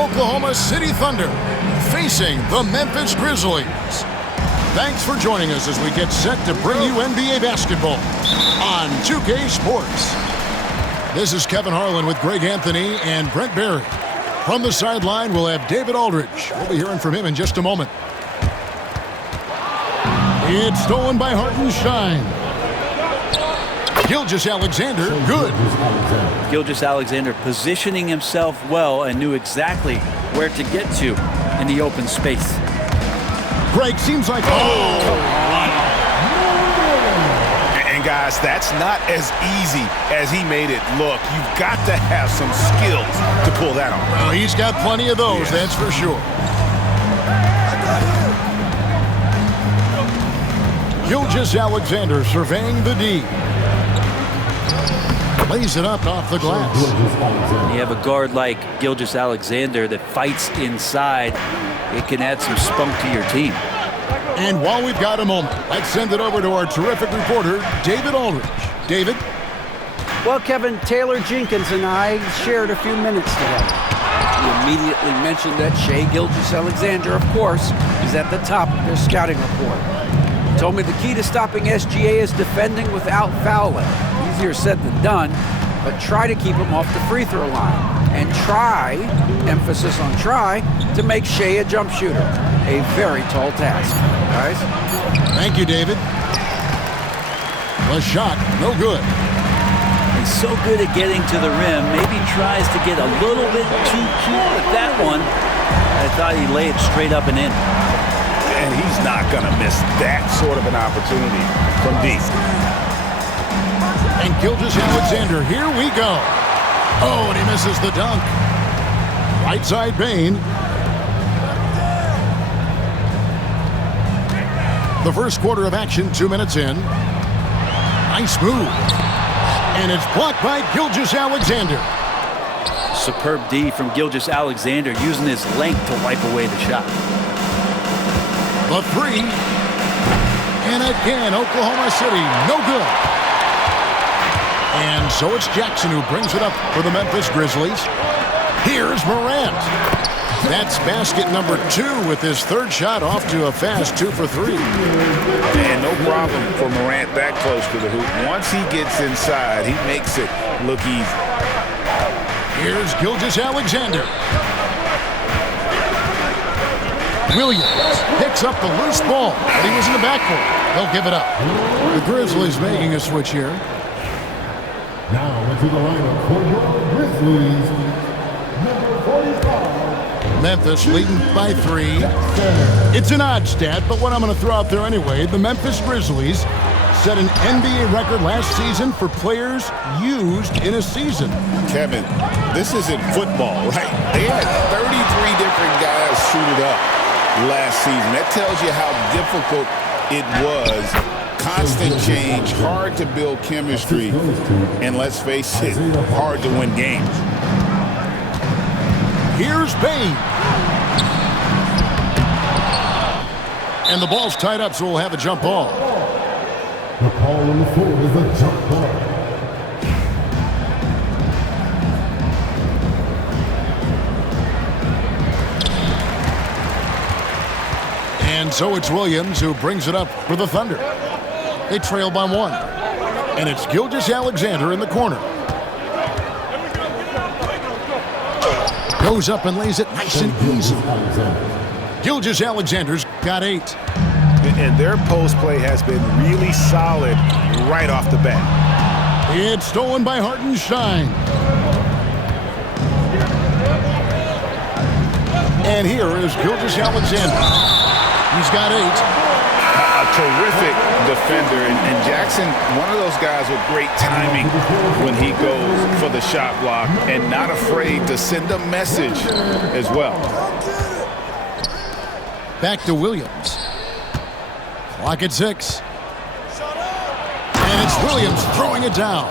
Oklahoma City Thunder facing the Memphis Grizzlies. Thanks for joining us as we get set to bring you NBA basketball on 2K Sports. This is Kevin Harlan with Greg Anthony and Brent Barry. From the sideline, we'll have David Aldridge. We'll be hearing from him in just a moment. It's stolen by Hartenstein. Gilgeous-Alexander, good. Gilgeous-Alexander positioning himself well and knew exactly where to get to in the open space. Greg, seems like... And guys, that's not as easy as he made it look. You've got to have some skills to pull that off. Well, he's got plenty of those, that's for sure. Gilgeous-Alexander surveying the D. Lays it up off the glass. You have a guard like Gilgeous-Alexander that fights inside. It can add some spunk to your team. And while we've got a moment, let's send it over to our terrific reporter, David Aldridge. David? Well, Kevin, Taylor Jenkins and I shared a few minutes together. He immediately mentioned that Shai Gilgeous-Alexander, of course, is at the top of their scouting report. He told me the key to stopping SGA is defending without fouling. Easier said than done, but try to keep him off the free throw line. And try, emphasis on try, to make Shai a jump shooter. A very tall task, guys. Thank you, David. The shot, no good. He's so good at getting to the rim. Maybe tries to get a little bit too cute with that one. I thought he'd lay it straight up and in. And he's not going to miss that sort of an opportunity from deep. And Gilgeous-Alexander, here we go. Oh, and he misses the dunk. Right side Bane. The first quarter of action, 2 minutes in. Nice move. And it's blocked by Gilgeous-Alexander. Superb D from Gilgeous-Alexander, using his length to wipe away the shot. The three. And again, Oklahoma City, no good. And so it's Jackson who brings it up for the Memphis Grizzlies. Here's Morant. That's basket number 2 with his third shot off to a fast 2 for 3. And no problem for Morant that close to the hoop. Once he gets inside, he makes it look easy. Here's Gilgeous-Alexander. Williams picks up the loose ball, but he was in the backcourt. They'll give it up. The Grizzlies making a switch here. Now into the lineup for your Grizzlies, number 45. Memphis leading by 3. It's an odd stat, but what I'm going to throw out there anyway, the Memphis Grizzlies set an NBA record last season for players used in a season. Kevin, this isn't football, right? They had 33 different guys suited up last season. That tells you how difficult it was. Constant change, hard to build chemistry, and let's face it, hard to win games. Here's Bane. And the ball's tied up, so we'll have a jump ball. The call on the floor is a jump ball. And so it's Williams who brings it up for the Thunder. They trail by 1. And it's Gilgeous-Alexander in the corner. Goes up and lays it nice and easy. Gilgeous-Alexander's got 8. And their post play has been really solid right off the bat. It's stolen by Hartenstein. And here is Gilgeous-Alexander. He's got 8. A terrific defender, and Jackson, one of those guys with great timing when he goes for the shot block and not afraid to send a message as well. Back to Williams. Clock at 6. And it's Williams throwing it down.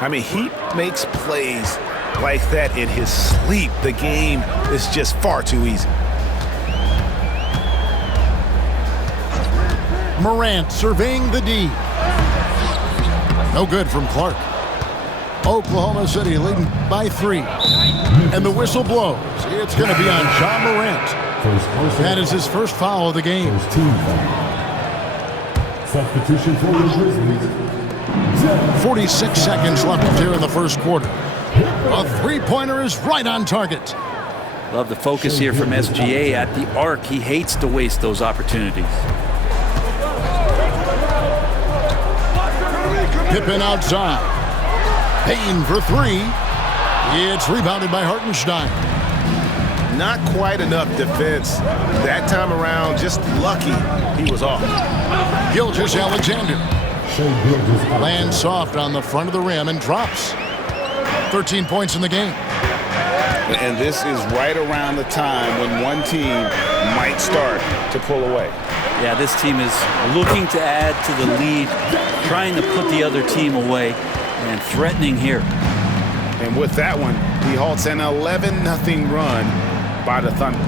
I mean, he makes plays like that in his sleep. The game is just far too easy. Morant surveying the D. No good from Clark. Oklahoma City leading by 3. And the whistle blows. It's going to be on John Morant. That is his first foul of the game. Substitution for the Grizzlies. 46 seconds left here in the first quarter. A three-pointer is right on target. Love the focus here from SGA at the arc. He hates to waste those opportunities. Pippen outside. Payne for 3. It's rebounded by Hartenstein. Not quite enough defense that time around. Just lucky he was off. Gilgeous-Alexander lands soft on the front of the rim and drops. 13 points in the game. And this is right around the time when one team might start to pull away. Yeah, this team is looking to add to the lead, trying to put the other team away, and threatening here. And with that one, he halts an 11-0 run by the Thunder.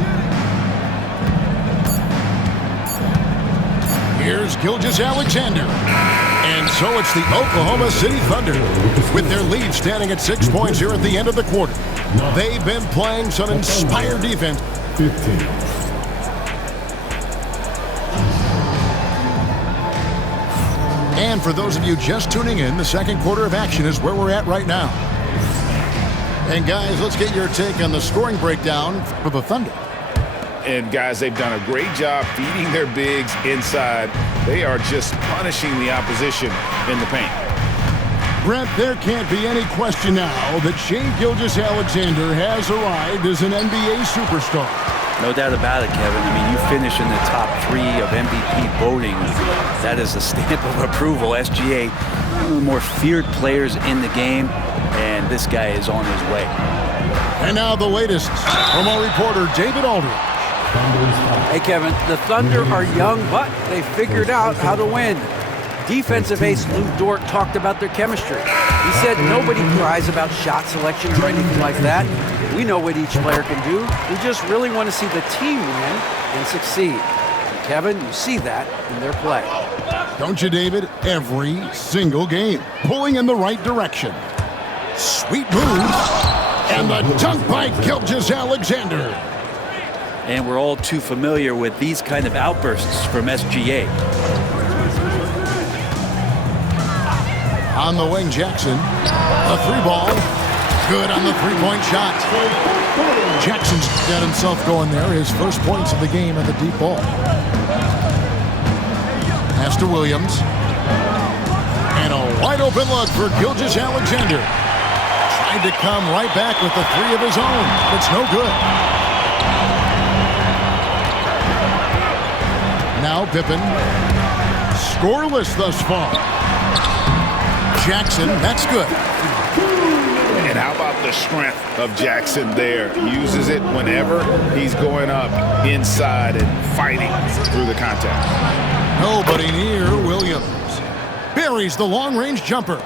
Here's Gilgeous-Alexander. And so it's the Oklahoma City Thunder with their lead standing at 6 points here at the end of the quarter. They've been playing some inspired defense. 15. And for those of you just tuning in, the second quarter of action is where we're at right now. And guys, let's get your take on the scoring breakdown for the Thunder. And guys, they've done a great job feeding their bigs inside. They are just punishing the opposition in the paint. Brent, there can't be any question now that Shai Gilgeous-Alexander has arrived as an NBA superstar. No doubt about it, Kevin. I mean, you finish in the top 3 of MVP voting. That is a stamp of approval. SGA, one of the more feared players in the game, and this guy is on his way. And now the latest from our reporter, David Aldridge. Hey, Kevin, the Thunder are young, but they figured out how to win. Defensive ace Lou Dort talked about their chemistry. He said nobody cries about shot selection or anything like that. We know what each player can do. We just really want to see the team win and succeed. And Kevin, you see that in their play. Don't you, David? Every single game, pulling in the right direction. Sweet move, and the dunk by Gilgeous-Alexander. And we're all too familiar with these kind of outbursts from SGA. On the wing, Jackson. A 3-ball. Good on the 3-point shot. Jackson's got himself going there. His first points of the game at the deep ball. Pass to Williams. And a wide open look for Gilgeous-Alexander. Tried to come right back with the 3 of his own. It's no good. Now Pippen. Scoreless thus far. Jackson, that's good. And how about the strength of Jackson there? Uses it whenever he's going up inside and fighting through the contact. Nobody near Williams. Buries the long-range jumper.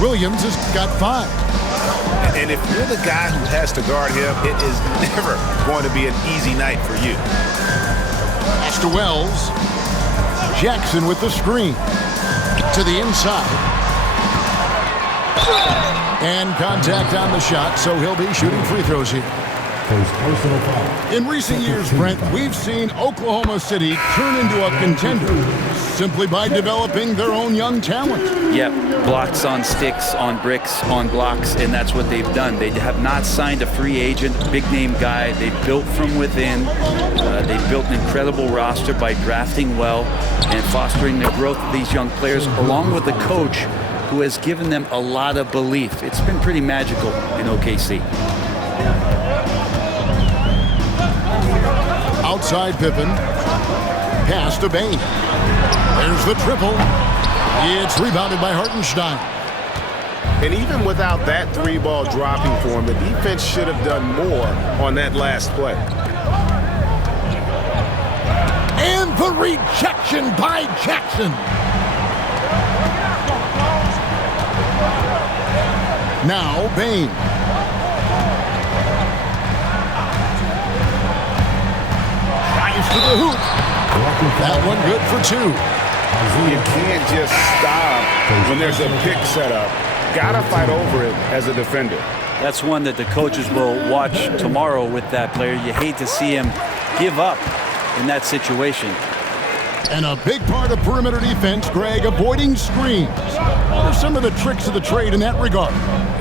Williams has got 5. And if you're the guy who has to guard him, it is never going to be an easy night for you. Pass to Wells. Jackson with the screen. To the inside. And contact on the shot, so he'll be shooting free throws here. In recent years, Brent, we've seen Oklahoma City turn into a contender simply by developing their own young talent. Yep, blocks on sticks, on bricks, on blocks, and that's what they've done. They have not signed a free agent, big-name guy. They built from within. They built an incredible roster by drafting well and fostering the growth of these young players, along with a coach who has given them a lot of belief. It's been pretty magical in OKC. Outside Pippen. Pass to Bane. There's the triple. It's rebounded by Hartenstein. And even without that 3-ball dropping for him, the defense should have done more on that last play. And the rejection by Jackson. Now Bane. Drives to the hoop. That one good for 2. You can't just stop when there's a pick set up got to fight over it as a defender. That's one that the coaches will watch tomorrow with that player. You hate to see him give up in that situation. And a big part of perimeter defense, Greg, avoiding screens. What are some of the tricks of the trade in that regard?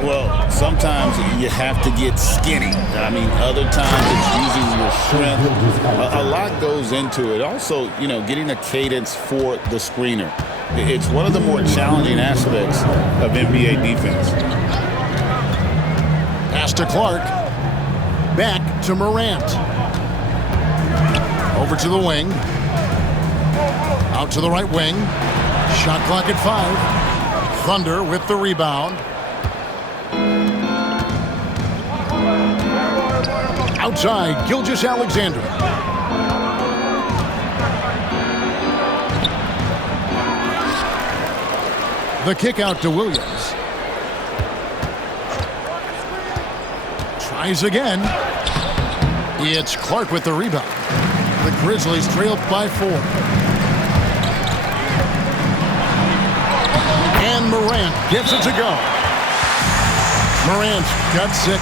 Well, sometimes you have to get skinny. I mean, other times it's using your strength. A lot goes into it. Also, you know, getting a cadence for the screener. It's one of the more challenging aspects of NBA defense. Pass to Clark. Back to Morant. Over to the wing. Out to the right wing. Shot clock at 5. Thunder with the rebound. Outside, Gilgeous-Alexander. The kick out to Williams. Tries again. It's Clark with the rebound. The Grizzlies trailed by 4. And Morant gets it to go. Morant's got 6.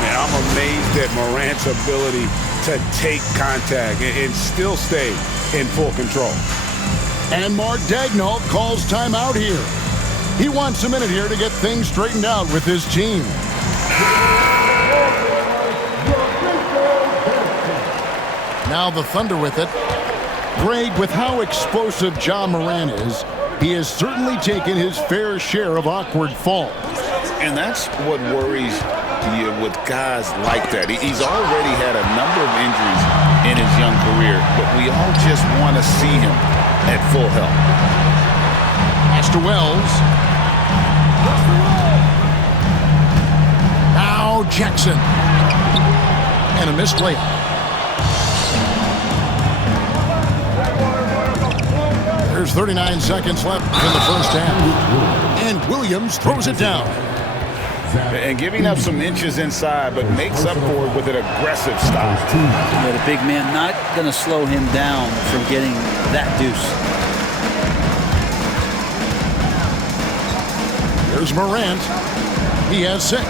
And I'm amazed at Morant's ability to take contact and still stay in full control. And Mark Daigneault calls timeout here. He wants a minute here to get things straightened out with his team. Now the Thunder with it. Greg, with how explosive Ja Morant is, he has certainly taken his fair share of awkward falls. And that's what worries you with guys like that. He's already had a number of injuries in his young career, but we all just want to see him at full health. Pass to Wells. Now Jackson. And a missed layup. There's 39 seconds left in the first half. And Williams throws it down. And giving up some inches inside, but makes up for it with an aggressive style. Yeah, the big man not going to slow him down from getting that deuce. Here's Morant. He has 6.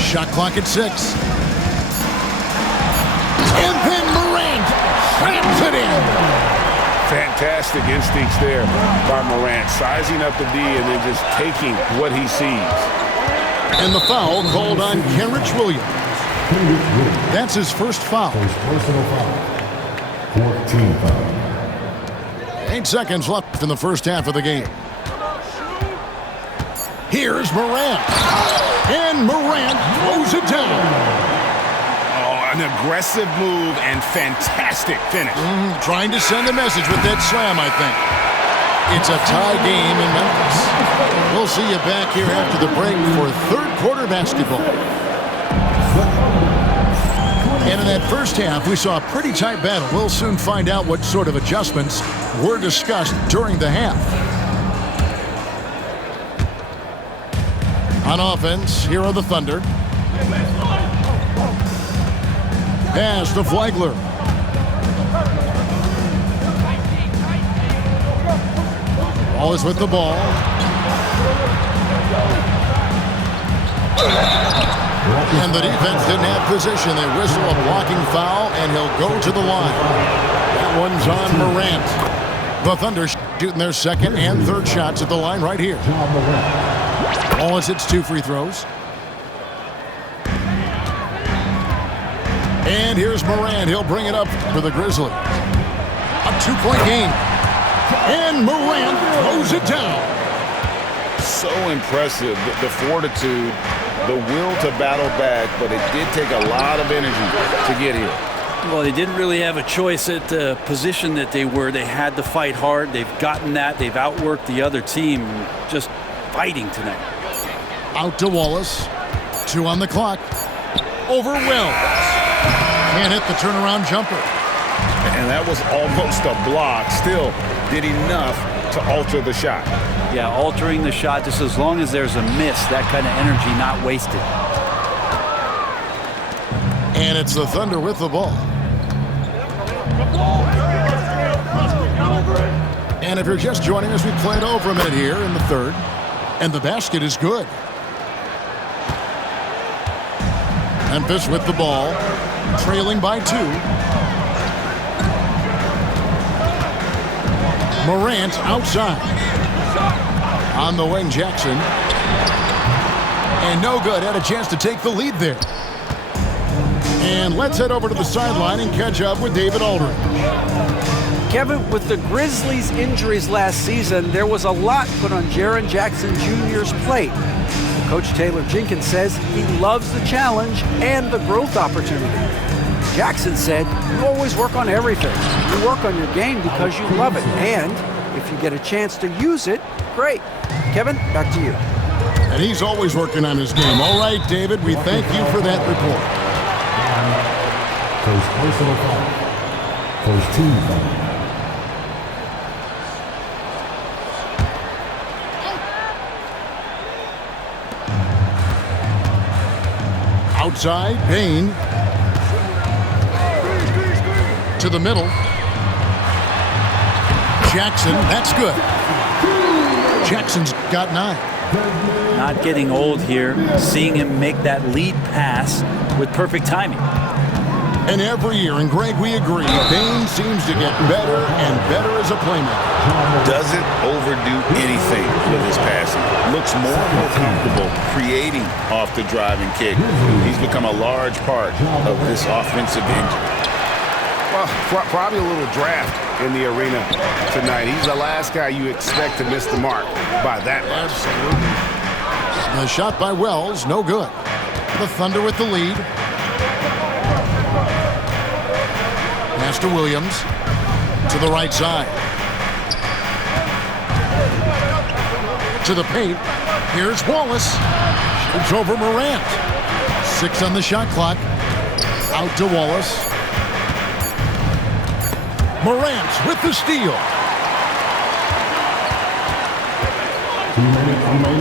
Shot clock at 6. And then Morant slams it in. Fantastic instincts there by Morant, sizing up the D and then just taking what he sees. And the foul called on Kenrich Williams. That's his first foul. Personal foul. 14 foul. 8 seconds left in the first half of the game. Here's Morant. And Morant throws it down. An aggressive move and fantastic finish. Trying to send a message with that slam, I think. It's a tie game in Memphis. We'll see you back here after the break for third quarter basketball. And in that first half, we saw a pretty tight battle. We'll soon find out what sort of adjustments were discussed during the half. On offense, here are the Thunder. Pass to Flagler. Ball is with the ball. And the defense didn't have position. They whistle a blocking foul, and he'll go to the line. That one's on Morant. The Thunder shooting their second and third shots at the line right here. Wallace hits 2 free throws. And here's Morant. He'll bring it up for the Grizzlies. A 2-point game. And Morant throws it down. So impressive, the fortitude, the will to battle back, but it did take a lot of energy to get here. Well, they didn't really have a choice at the position that they were. They had to fight hard. They've gotten that. They've outworked the other team. Just fighting tonight. Out to Wallace. 2 on the clock. Over Wells. Can't hit the turnaround jumper. And that was almost a block. Still did enough to alter the shot. Yeah, altering the shot just as long as there's a miss, that kind of energy not wasted. And it's the Thunder with the ball. And if you're just joining us, we played over a minute here in the third. And the basket is good. Memphis with the ball, trailing by 2. Morant outside. On the wing, Jackson. And no good. Had a chance to take the lead there. And let's head over to the sideline and catch up with David Aldridge. Kevin, with the Grizzlies' injuries last season, there was a lot put on Jaren Jackson Jr.'s plate. Coach Taylor Jenkins says he loves the challenge and the growth opportunity. Jackson said, "You always work on everything. You work on your game because you love it. And if you get a chance to use it, great." Kevin, back to you. And he's always working on his game. All right, David, we thank you for that report. First personal foul. First team foul. Outside, Payne. To the middle. Jackson, that's good. Jackson's got 9. Not getting old here, seeing him make that lead pass with perfect timing. And every year, and Greg, we agree, Payne seems to get better and better as a playmaker. Doesn't overdo anything with his passing. Looks more and more comfortable creating off the driving kick. He's become a large part of this offensive engine. Well, probably a little draft in the arena tonight. He's the last guy you expect to miss the mark by that much. Absolutely. The shot by Wells, no good. The Thunder with the lead. Pass to Williams. To the right side. To the paint. Here's Wallace. Shoots over Morant. 6 on the shot clock. Out to Wallace. Morant with the steal.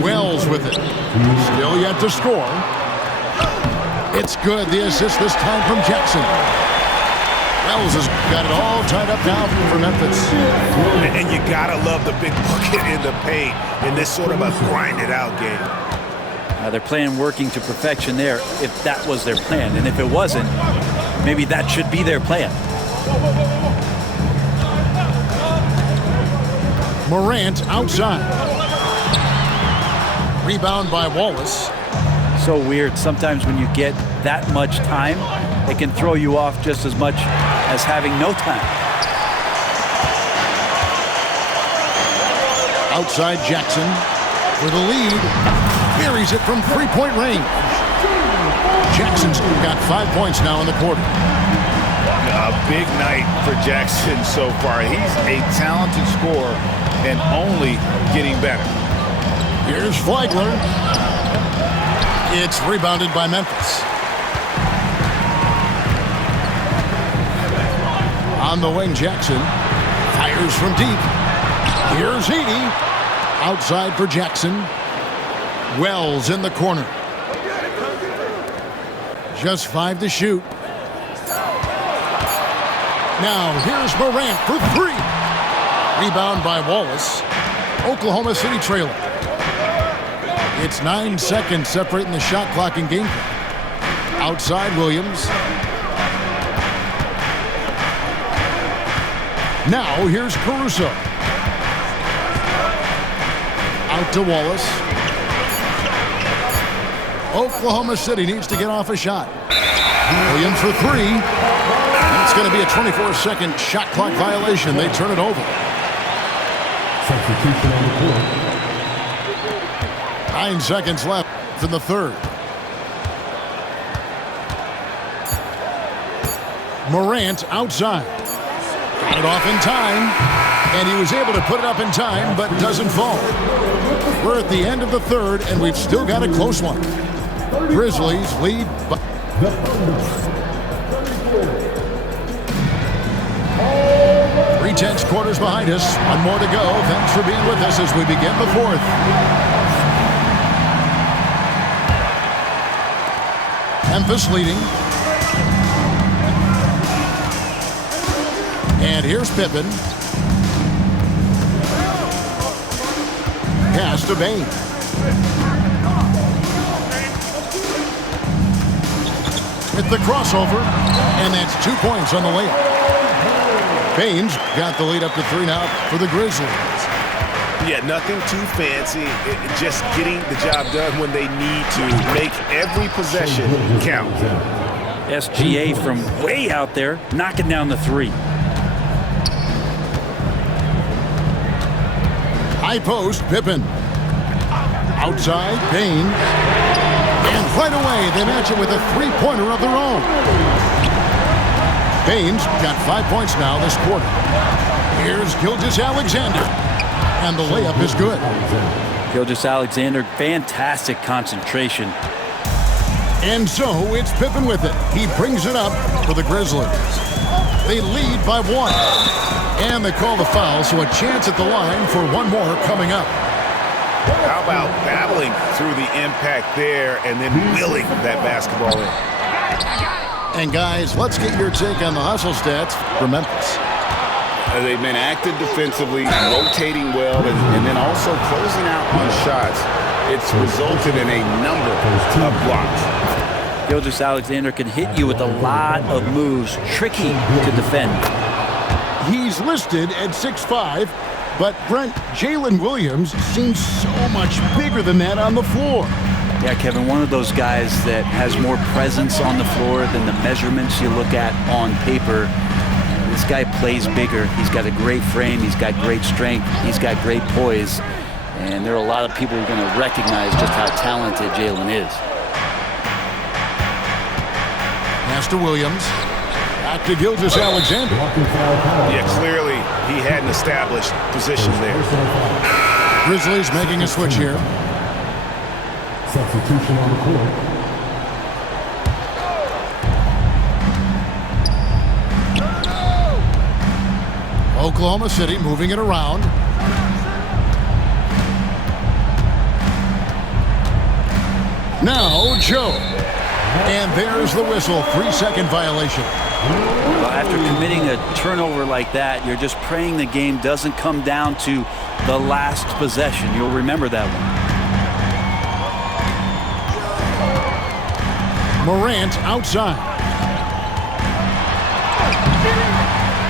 Wells with it. Still yet to score. It's good. The assist this time from Jackson. Wells has got it all tied up now for Memphis. And you gotta love the big bucket in the paint in this sort of a grinded out game. They're playing working to perfection there if that was their plan. And if it wasn't, maybe that should be their plan. Morant outside. Rebound by Wallace. So weird. Sometimes when you get that much time, it can throw you off just as much as having no time. Outside Jackson for the lead. Buries it from 3-point range. Jackson's got 5 points now in the quarter. A big night for Jackson so far. He's a talented scorer and only getting better. Here's Flagler. It's rebounded by Memphis. On the wing, Jackson fires from deep. Here's Heaney. Outside for Jackson. Wells in the corner. Just 5 to shoot. Now here's Morant for 3. Rebound by Wallace. Oklahoma City trailing. It's 9 seconds separating the shot clock and game clock. Outside Williams. Now here's Caruso. Out to Wallace. Oklahoma City needs to get off a shot. Williams for 3. And it's going to be a 24-second shot clock violation. They turn it over. Substitution on the court. 9 seconds left in the third. Morant outside. Got it off in time. And he was able to put it up in time, but doesn't fall. We're at the end of the third, and we've still got a close one. Grizzlies lead by... 3/10 quarters behind us. One more to go. Thanks for being with us as we begin the fourth. Memphis leading. And here's Pippen. Pass to Bain. With the crossover, and that's 2 points on the layup. Bain's got the lead up to 3 now for the Grizzlies. Yeah, nothing too fancy. Just getting the job done when they need to. Make every possession count. SGA from way out there, knocking down the 3. High post, Pippen. Outside, Bain. And right away, they match it with a 3-pointer of their own. Bain's got 5 points now this quarter. Here's Gilgeous-Alexander. And the layup is good. Gilgeous-Alexander, fantastic concentration. And so it's Pippen with it. He brings it up for the Grizzlies. They lead by 1. And they call the foul, so a chance at the line for one more coming up. How about battling through the impact there and then wheeling that basketball in? And guys, let's get your take on the hustle stats for Memphis. They've been active defensively, rotating well, and then also closing out on shots. It's resulted in a number of blocks. Gilgeous-Alexander can hit you with a lot of moves, tricky to defend. He's listed at 6'5", but Brent, Jalen Williams seems so much bigger than that on the floor. Yeah, Kevin, one of those guys that has more presence on the floor than the measurements you look at on paper. This guy plays bigger. He's got a great frame. He's got great strength. He's got great poise. And there are a lot of people who are going to recognize just how talented Jalen is. Pass to Williams. Back to Gilgeous-Alexander. Yeah, clearly he had an established position there. Grizzlies making a switch here. Substitution on the court. Oklahoma City moving it around. Now Joe. And there's the whistle. 3-second violation. Well, after committing a turnover like that, you're just praying the game doesn't come down to the last possession. You'll remember that one. Morant outside.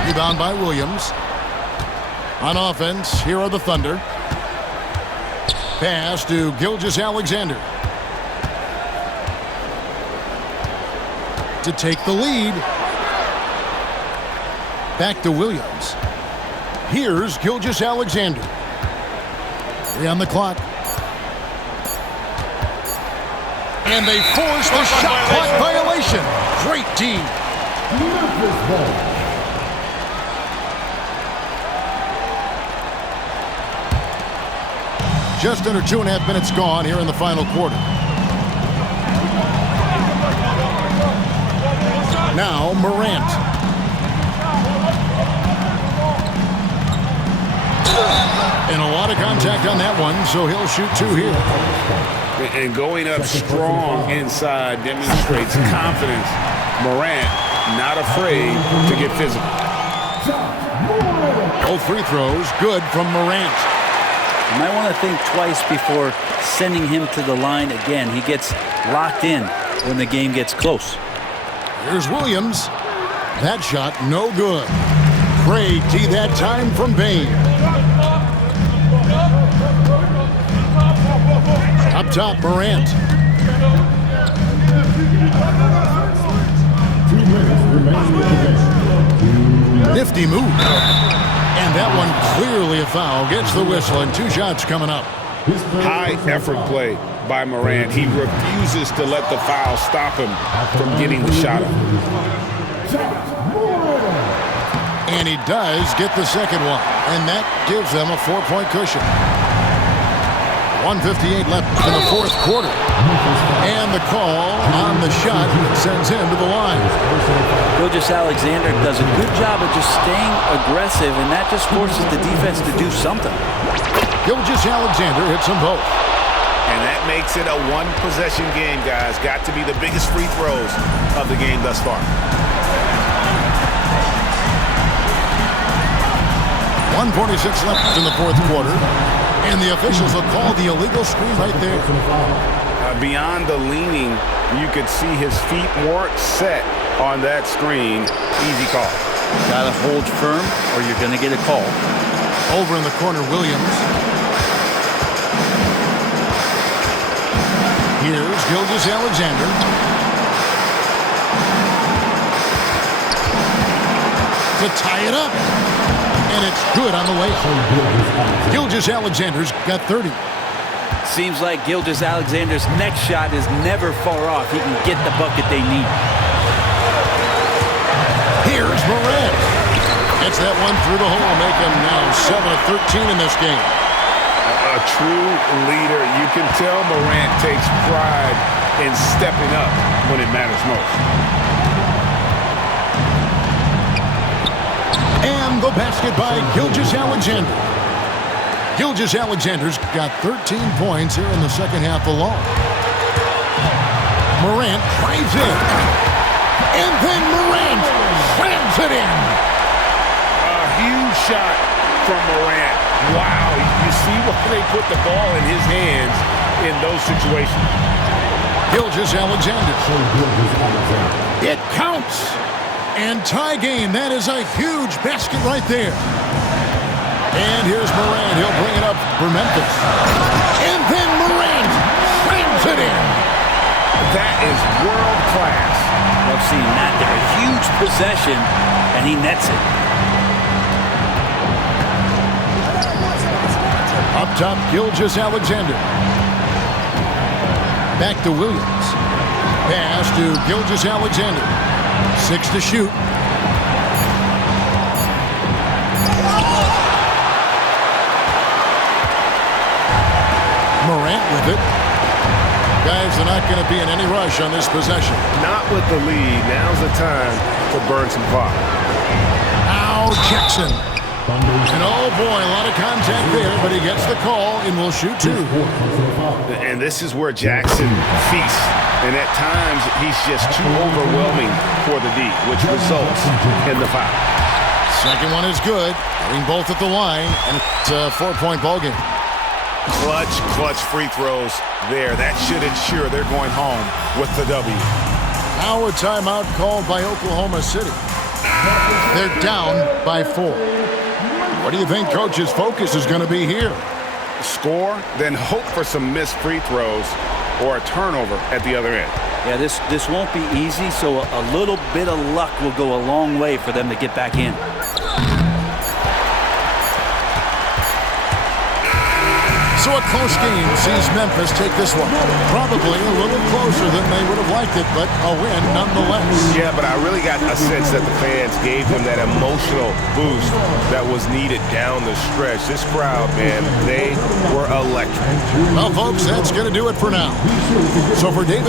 Rebound by Williams. On offense, here are the Thunder. Pass to Gilgeous-Alexander. To take the lead. Back to Williams. Here's Gilgeous-Alexander. 3 on the clock. And they force the shot clock violation. Great D. Memphis ball. Just under 2.5 minutes gone here in the final quarter. Now Morant. And a lot of contact on that one, so he'll shoot 2 here. And going up strong inside demonstrates confidence. Morant not afraid to get physical. Both free throws good from Morant. You might want to think twice before sending him to the line again. He gets locked in when the game gets close. Here's Williams. That shot no good. Great D that time from Bain. Up top, Morant. 2 minutes remaining in the game. Nifty move. And that one clearly a foul. Gets the whistle and 2 shots coming up. High effort play by Morant. He refuses to let the foul stop him from getting the shot up. And he does get the second one. And that gives them a 4-point cushion. 1:58 left in the fourth quarter. And the call on the shot sends him to the line. Gilgeous-Alexander does a good job of just staying aggressive, and that just forces the defense to do something. Gilgeous-Alexander hits them both. And that makes it a one-possession game, guys. Got to be the biggest free throws of the game thus far. 1:46 left in the fourth quarter. And the officials will call the illegal screen right there. Beyond the leaning, you could see his feet weren't set on that screen. Easy call. Gotta hold firm or you're gonna get a call. Over in the corner, Williams. Here's Gilgeous-Alexander. To tie it up. And it's good on the way. Gilgeous-Alexander's got 30. Seems like Gilgeous-Alexander's next shot is never far off. He can get the bucket they need. Here's Morant. Gets that one through the hole, make him now 7 of 13 in this game. A true leader. You can tell Morant takes pride in stepping up when it matters most. And the basket by Gilgeous-Alexander. Gilgeous-Alexander's got 13 points here in the second half alone. Morant drives in. And then Morant slams it in. A huge shot from Morant. Wow, you see why they put the ball in his hands in those situations. Gilgeous-Alexander. It counts. And tie game. That is a huge basket right there. And here's Morant. He'll bring it up for Memphis. And then Morant slams it in. That is world class. Love seeing that there. A huge possession, and he nets it. Up top, Gilgeous-Alexander. Back to Williams. Pass to Gilgeous-Alexander. 6 to shoot. Morant with it. Guys are not going to be in any rush on this possession. Not with the lead. Now's the time to burn some clock. Now Jackson. And oh boy, a lot of contact there, but he gets the call and will shoot 2. And this is where Jackson feasts. And at times, he's just too overwhelming for the D, which results in the foul. Second one is good. Getting both at the line, and it's a 4-point ball game. Clutch free throws there. That should ensure they're going home with the W. Now a timeout called by Oklahoma City. They're down by 4. What do you think Coach's focus is going to be here? Score, then hope for some missed free throws or a turnover at the other end. Yeah, this won't be easy, so a little bit of luck will go a long way for them to get back in. So a close game sees Memphis take this one. Probably a little closer than they would have liked it, but a win nonetheless. Yeah, but I really got a sense that the fans gave them that emotional boost that was needed down the stretch. This crowd, man, they were electric. Well, folks, that's going to do it for now. So for David